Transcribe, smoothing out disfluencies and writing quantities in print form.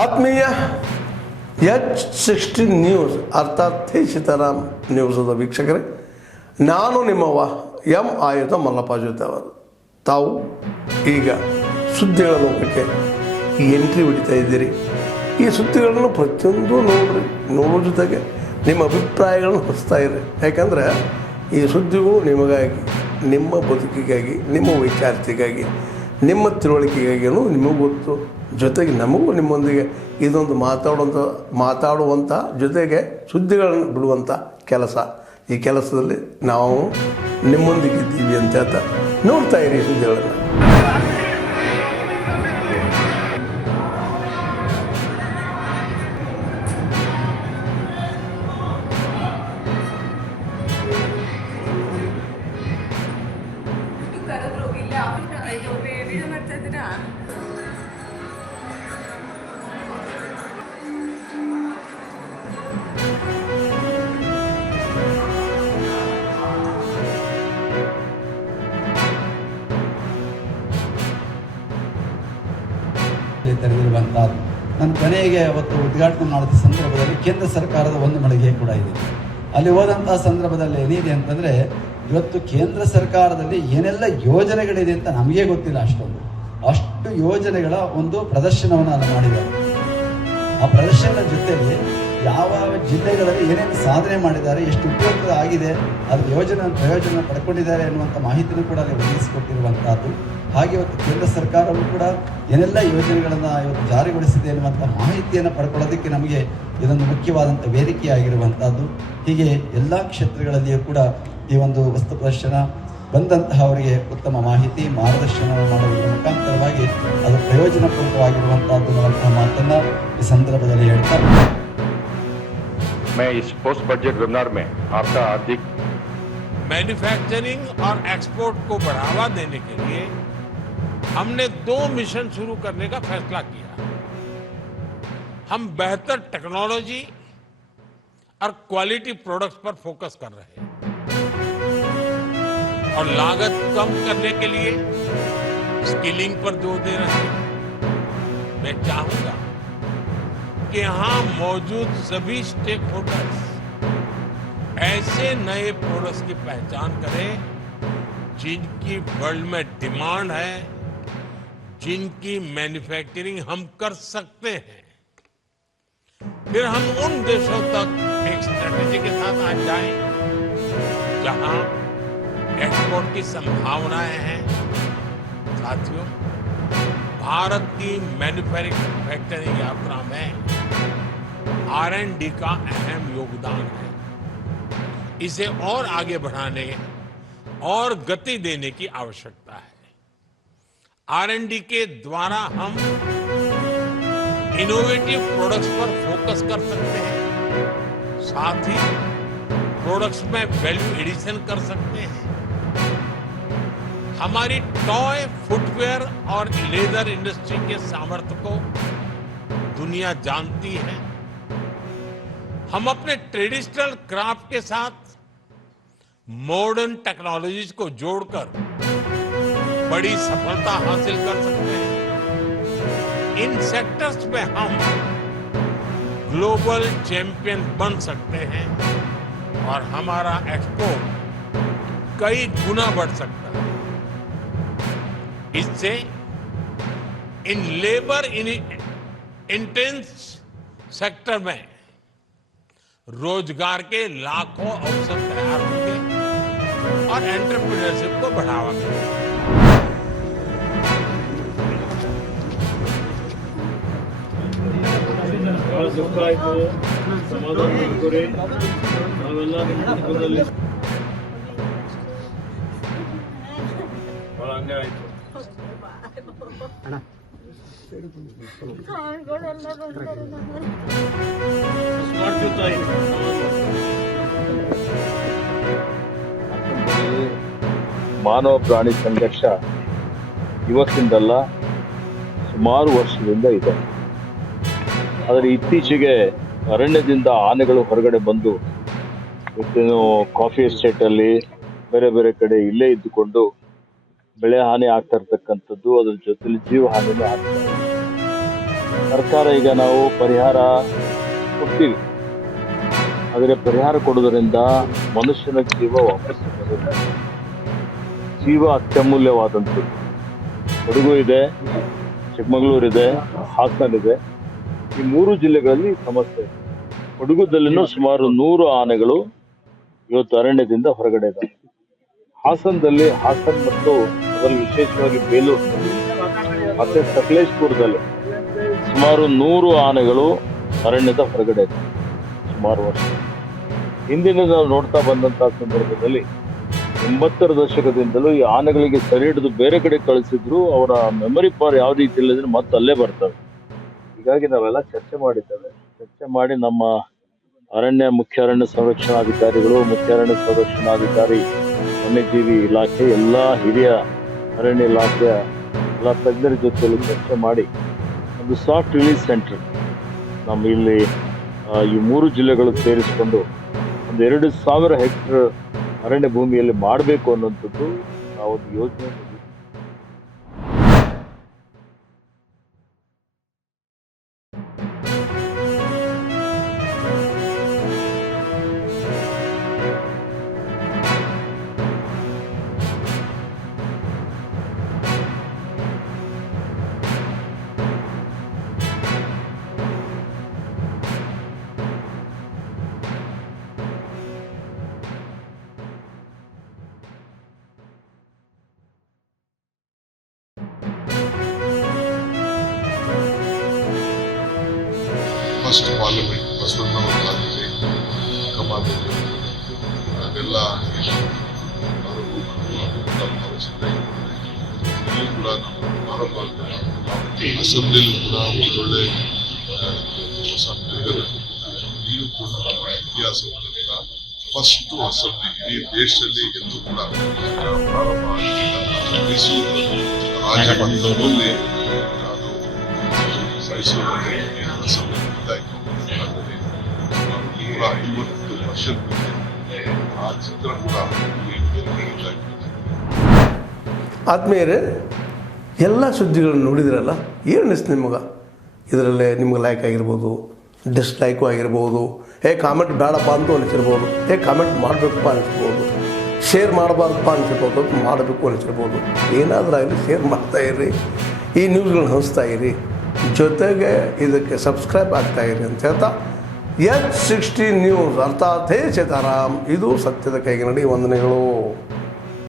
ಆತ್ಮೀಯ H60 news ಅರ್ಥಾತ್ ತಿ ಸೀತಾರಾಮ್ ನ್ಯೂಸದ ವೀಕ್ಷಕರೇ, ನಾನು ನಿಮ್ಮವ ಎಂ ಆಯುಧ ಮಲ್ಲಪ್ಪ ಜೊತೆ ಅವರು. ತಾವು ಈಗ ಸುದ್ದಿಗಳ ಲೋಕಕ್ಕೆ ಎಂಟ್ರಿ ಹೊಡಿತಾ ಇದ್ದೀರಿ. ಈ ಸುದ್ದಿಗಳನ್ನು ಪ್ರತಿಯೊಂದು ನೋಡೋ ಜೊತೆಗೆ ನಿಮ್ಮ ಅಭಿಪ್ರಾಯಗಳನ್ನು ಹೊಸ್ತಾ ಇರಿ. ಯಾಕಂದರೆ ಈ ಸುದ್ದಿಗಳು ನಿಮಗಾಗಿ, ನಿಮ್ಮ ಬದುಕಿಗಾಗಿ, ನಿಮ್ಮ ವೈಚಾರಿಕೆಗಾಗಿ, ನಿಮ್ಮ ತಿಳುವಳಿಕೆಗಾಗಿಯೂ ನಿಮಗೂ ಗೊತ್ತು. ಜೊತೆಗೆ ನಮಗೂ ನಿಮ್ಮೊಂದಿಗೆ ಇದೊಂದು ಮಾತಾಡುವಂಥ ಜೊತೆಗೆ ಸುದ್ದಿಗಳನ್ನು ಬಿಡುವಂಥ ಕೆಲಸ. ಈ ಕೆಲಸದಲ್ಲಿ ನಾವು ನಿಮ್ಮೊಂದಿಗೆ ಇದ್ದೀವಿ ಅಂತ ಹೇಳ್ತಾ ನೋಡ್ತಾ ಇರಿ ಸುದ್ದಿಗಳನ್ನು. ತೆರೆದಿರುವಂಥದ್ದು. ನನ್ನ ಕೊನೆಗೆ ಅವತ್ತು ಉದ್ಘಾಟನೆ ಮಾಡಿದ ಸಂದರ್ಭದಲ್ಲಿ ಕೇಂದ್ರ ಸರ್ಕಾರದ ಒಂದು ಮಳಿಗೆ ಕೂಡ ಇದೆ. ಅಲ್ಲಿ ಹೋದಂಥ ಸಂದರ್ಭದಲ್ಲಿ ಏನಿದೆ ಅಂತಂದರೆ, ಇವತ್ತು ಕೇಂದ್ರ ಸರ್ಕಾರದಲ್ಲಿ ಏನೆಲ್ಲ ಯೋಜನೆಗಳಿದೆ ಅಂತ ನಮಗೆ ಗೊತ್ತಿಲ್ಲ. ಅಷ್ಟು ಯೋಜನೆಗಳ ಒಂದು ಪ್ರದರ್ಶನವನ್ನು ಅಲ್ಲಿ ಮಾಡಿದ್ದಾರೆ. ಆ ಪ್ರದರ್ಶನದ ಜೊತೆಯಲ್ಲಿ ಯಾವ ಜಿಲ್ಲೆಗಳಲ್ಲಿ ಏನೇನು ಸಾಧನೆ ಮಾಡಿದ್ದಾರೆ, ಎಷ್ಟು ಉಪಯುಕ್ತ ಆಗಿದೆ, ಅದ್ರ ಪ್ರಯೋಜನ ಪಡ್ಕೊಂಡಿದ್ದಾರೆ ಎನ್ನುವಂಥ ಮಾಹಿತಿನೂ ಕೂಡ ಅಲ್ಲಿ ಒದಗಿಸಿಕೊಟ್ಟಿರುವಂಥದ್ದು. ಹಾಗೆ ಇವತ್ತು ಕೇಂದ್ರ ಸರ್ಕಾರವು ಕೂಡ ಏನೆಲ್ಲ ಯೋಜನೆಗಳನ್ನು ಇವತ್ತು ಜಾರಿಗೊಳಿಸಿದೆ ಎನ್ನುವಂಥ ಮಾಹಿತಿಯನ್ನು ಪಡ್ಕೊಳ್ಳೋದಕ್ಕೆ ನಮಗೆ ಇದೊಂದು ಮುಖ್ಯವಾದಂಥ ವೇದಿಕೆಯಾಗಿರುವಂಥದ್ದು. ಹೀಗೆ ಎಲ್ಲ ಕ್ಷೇತ್ರಗಳಲ್ಲಿಯೂ ಕೂಡ ಈ ಒಂದು ವಸ್ತು ಪ್ರದರ್ಶನ ಬಂದಂತಹ ಅವರಿಗೆ ಉತ್ತಮ ಮಾಹಿತಿ ಮಾರ್ಗದರ್ಶನ ಮಾಡುವುದರ ಮುಖಾಂತರವಾಗಿ ಅದು ಪ್ರಯೋಜನಪೂರ್ವಕವಾಗಿರುವಂತಹದ್ದು ಅನ್ನುವಂತಹ ಮಾತನ್ನ ಈ ಸಂದರ್ಭದಲ್ಲಿ ಹೇಳ್ತಾ, मैं इस पोस्ट बजट वेबिनार में आपका हार्दिक मैन्युफैक्चरिंग और एक्सपोर्ट को बढ़ावा देने के लिए हमने 2 मिशन शुरू करने का फैसला किया. हम बेहतर टेक्नोलॉजी और क्वालिटी प्रोडक्ट्स पर फोकस कर रहे हैं और लागत कम करने के लिए स्किलिंग पर जोर दे रहे हैं. मैं चाहूंगा कि यहां मौजूद सभी स्टेक होल्डर्स ऐसे नए प्रोडक्ट्स की पहचान करें जिनकी वर्ल्ड में डिमांड है, जिनकी मैन्युफैक्चरिंग हम कर सकते हैं. फिर हम उन देशों तक एक स्ट्रेटेजी के साथ आ जाएं जहां एक्सपोर्ट की संभावनाएं हैं. साथियों, भारत की मैन्युफैक्चरिंग यात्रा में R&D का अहम योगदान है. इसे और आगे बढ़ाने और गति देने की आवश्यकता है. R&D के द्वारा हम इनोवेटिव प्रोडक्ट्स पर फोकस कर सकते हैं, साथ ही प्रोडक्ट्स में वैल्यू एडिशन कर सकते हैं. हमारी टॉय, फुटवेयर और लेदर इंडस्ट्री के सामर्थ्य को दुनिया जानती है. हम अपने ट्रेडिशनल क्राफ्ट के साथ मॉडर्न टेक्नोलॉजीज को जोड़कर बड़ी सफलता हासिल कर सकते हैं. इन सेक्टर्स में हम ग्लोबल चैंपियन बन सकते हैं और हमारा एक्सपोर्ट कई गुना बढ़ सकता है. इससे इन लेबर इंटेंस सेक्टर में रोजगार के लाखों अवसर तैयार होंगे और एंटरप्रेन्योरशिप को बढ़ावा मिलेगा. ಸಮಾಧಾನ ಮಾಡ್ಕೊರಿ. ನಾವೆಲ್ಲ ನಿಮ್ಮ ಕುಟುಂಬದಲ್ಲಿ ಬಹಳ ಅನ್ಯಾಯ ಆಯ್ತು. ಮಾಡ್ತೀವಿ ತಾಯಿ. ಮಾನವ ಪ್ರಾಣಿ ಸಂಘರ್ಷ ಇವತ್ತಿಂದಲ್ಲ, ಸುಮಾರು ವರ್ಷದಿಂದ ಇದೆ. ಆದರೆ ಇತ್ತೀಚೆಗೆ ಅರಣ್ಯದಿಂದ ಆನೆಗಳು ಹೊರಗಡೆ ಬಂದು ಇವತ್ತೇನು ಕಾಫಿ ಎಸ್ಟೇಟಲ್ಲಿ ಬೇರೆ ಬೇರೆ ಕಡೆ ಇಲ್ಲೇ ಇದ್ದುಕೊಂಡು ಬೆಳೆ ಹಾನಿ ಆಗ್ತಾ ಇರ್ತಕ್ಕಂಥದ್ದು, ಅದ್ರ ಜೊತೆಲಿ ಜೀವ ಹಾನಿನೂ ಆಗ್ತಾ ಇದೆ. ಸರ್ಕಾರ ಈಗ ನಾವು ಪರಿಹಾರ ಕೊಡ್ತೀವಿ, ಆದರೆ ಪರಿಹಾರ ಕೊಡೋದರಿಂದ ಮನುಷ್ಯನ ಜೀವ ವಾಪಸ್ ಬರುತ್ತೆ. ಜೀವ ಅತ್ಯಮೂಲ್ಯವಾದಂಥದ್ದು. ಕೊಡಗು ಇದೆ, ಚಿಕ್ಕಮಗಳೂರಿದೆ, ಹಾಸನ ಇದೆ. ಈ 3 ಜಿಲ್ಲೆಗಳಲ್ಲಿ ಸಮಸ್ಯೆ ಇದೆ. ಕೊಡಗುದಲ್ಲಿನೂ ಸುಮಾರು 100 ಆನೆಗಳು ಇವತ್ತು ಅರಣ್ಯದಿಂದ ಹೊರಗಡೆ ಇದ್ದಾವೆ. ಹಾಸನದಲ್ಲಿ, ಹಾಸನ್ ಮತ್ತು ಅದರಲ್ಲಿ ವಿಶೇಷವಾಗಿ ಬೇಲೂರಿನಲ್ಲಿ ಮತ್ತೆ ಸಕಲೇಶ್ಪುರದಲ್ಲಿ ಸುಮಾರು 100 ಆನೆಗಳು ಅರಣ್ಯದ ಹೊರಗಡೆ ಇದ್ದಾವೆ ಸುಮಾರು ವರ್ಷ. ಹಿಂದಿನ ನಾವು ನೋಡ್ತಾ ಬಂದಂತಹ ಸಂದರ್ಭದಲ್ಲಿ 80ರ ದಶಕದಿಂದಲೂ ಈ ಆನೆಗಳಿಗೆ ಸರಿ ಹಿಡಿದು ಬೇರೆ ಕಡೆ ಕಳಿಸಿದ್ರು ಅವರ ಮೆಮೊರಿ ಪವರ್ ಯಾವ ರೀತಿ ಇಲ್ಲದ್ರೆ ಮತ್ತೆ ಅಲ್ಲೇ ಬರ್ತವೆ. ಹೀಗಾಗಿ ನಾವೆಲ್ಲ ಚರ್ಚೆ ಮಾಡಿದ್ದೇವೆ. ಚರ್ಚೆ ಮಾಡಿ ನಮ್ಮ ಮುಖ್ಯ ಅರಣ್ಯ ಸಂರಕ್ಷಣಾಧಿಕಾರಿಗಳು, ಮುಖ್ಯ ಅರಣ್ಯ ಸಂರಕ್ಷಣಾಧಿಕಾರಿ, ವನ್ಯಜೀವಿ ಇಲಾಖೆ, ಎಲ್ಲ ಹಿರಿಯ ಅರಣ್ಯ ಇಲಾಖೆಯ ಎಲ್ಲ ತಜ್ಞರ ಜೊತೆಯಲ್ಲಿ ಚರ್ಚೆ ಮಾಡಿ ಒಂದು ಸಾಫ್ಟ್ ರಿಲೀಸ್ ಸೆಂಟರ್ ನಮ್ಮ ಇಲ್ಲಿ ಈ 3 ಜಿಲ್ಲೆಗಳು ಸೇರಿಸಿಕೊಂಡು ಒಂದು 2,000 ಹೆಕ್ಟೇರ್ ಅರಣ್ಯ ಭೂಮಿಯಲ್ಲಿ ಮಾಡಬೇಕು ಅನ್ನುವಂಥದ್ದು ನಾವೊಂದು ಯೋಜನೆ ಫಸ್ಟ್ ಪಾರ್ಲಿಮೆಂಟ್ ಬಸವಣ್ಣವರಾಗಿದೆ, ಕಮಾದಲ್ಲಿ ಅದೆಲ್ಲ ಅವಶ್ಯಕತೆ ಇಲ್ಲಿ ಕೂಡ ನಮ್ಮ ಅಸೆಂಬ್ಲಿಲೂ ಕೂಡ ಒಳ್ಳೊಳ್ಳೆ ಹೊಸ ನೀವು ಕೂಡ ನಮ್ಮ ಇತಿಹಾಸದಿಂದ ಫಸ್ಟ್ ಅಸೆಂಬ್ಲಿ ಇಡೀ ದೇಶದಲ್ಲಿ ಎಂದು ಕೂಡ ಪ್ರಾರಂಭ ಆಗಿಲ್ಲ. ಮೈಸೂರು ರಾಜಮಂದಿರದಲ್ಲಿ ಅದು ಮೈಸೂರಲ್ಲಿ ಅಸೆಂಬ್ಲಿ ನೂರ 50 ವರ್ಷದ ಆ ಚಿತ್ರ ಕೂಡ ಆದ್ಮೇಲೆ ಎಲ್ಲ ಸುದ್ದಿಗಳನ್ನು ನೋಡಿದ್ರಲ್ಲ, ಏನು ಅನಿಸ್ತು ನಿಮಗೆ? ಇದರಲ್ಲೇ ನಿಮ್ಗೆ ಲೈಕ್ ಆಗಿರ್ಬೋದು, ಡಿಸ್ಲೈಕು ಆಗಿರ್ಬೋದು, ಕಾಮೆಂಟ್ ಬೇಡಪ್ಪ ಅಂತ ಅನಿಸಿರ್ಬೋದು, ಕಾಮೆಂಟ್ ಮಾಡಬೇಕಪ್ಪ ಅನಿಸ್ಬೋದು, ಶೇರ್ ಮಾಡಬಾರ್ದಪ್ಪ ಅನಿಸಿರ್ಬೋದು, ಮಾಡಬೇಕು ಅನಿಸಿರ್ಬೋದು. ಏನಾದರೂ ಆಗಲಿ ಶೇರ್ ಮಾಡ್ತಾಯಿರಿ, ಈ ನ್ಯೂಸ್ಗಳನ್ನ ಹಂಚ್ತಾ ಇರಿ, ಜೊತೆಗೆ ಇದಕ್ಕೆ ಸಬ್ಸ್ಕ್ರೈಬ್ ಆಗ್ತಾಯಿರಿ ಅಂತ ಹೇಳ್ತಾ H16 ನ್ಯೂಸ್ ಅರ್ಥಾತ್ ಹೇ ಸೀತಾರಾಮ್, ಇದು ಸತ್ಯದ ಕೈಗೆ ನಡಿ. ವಂದನೆಗಳು.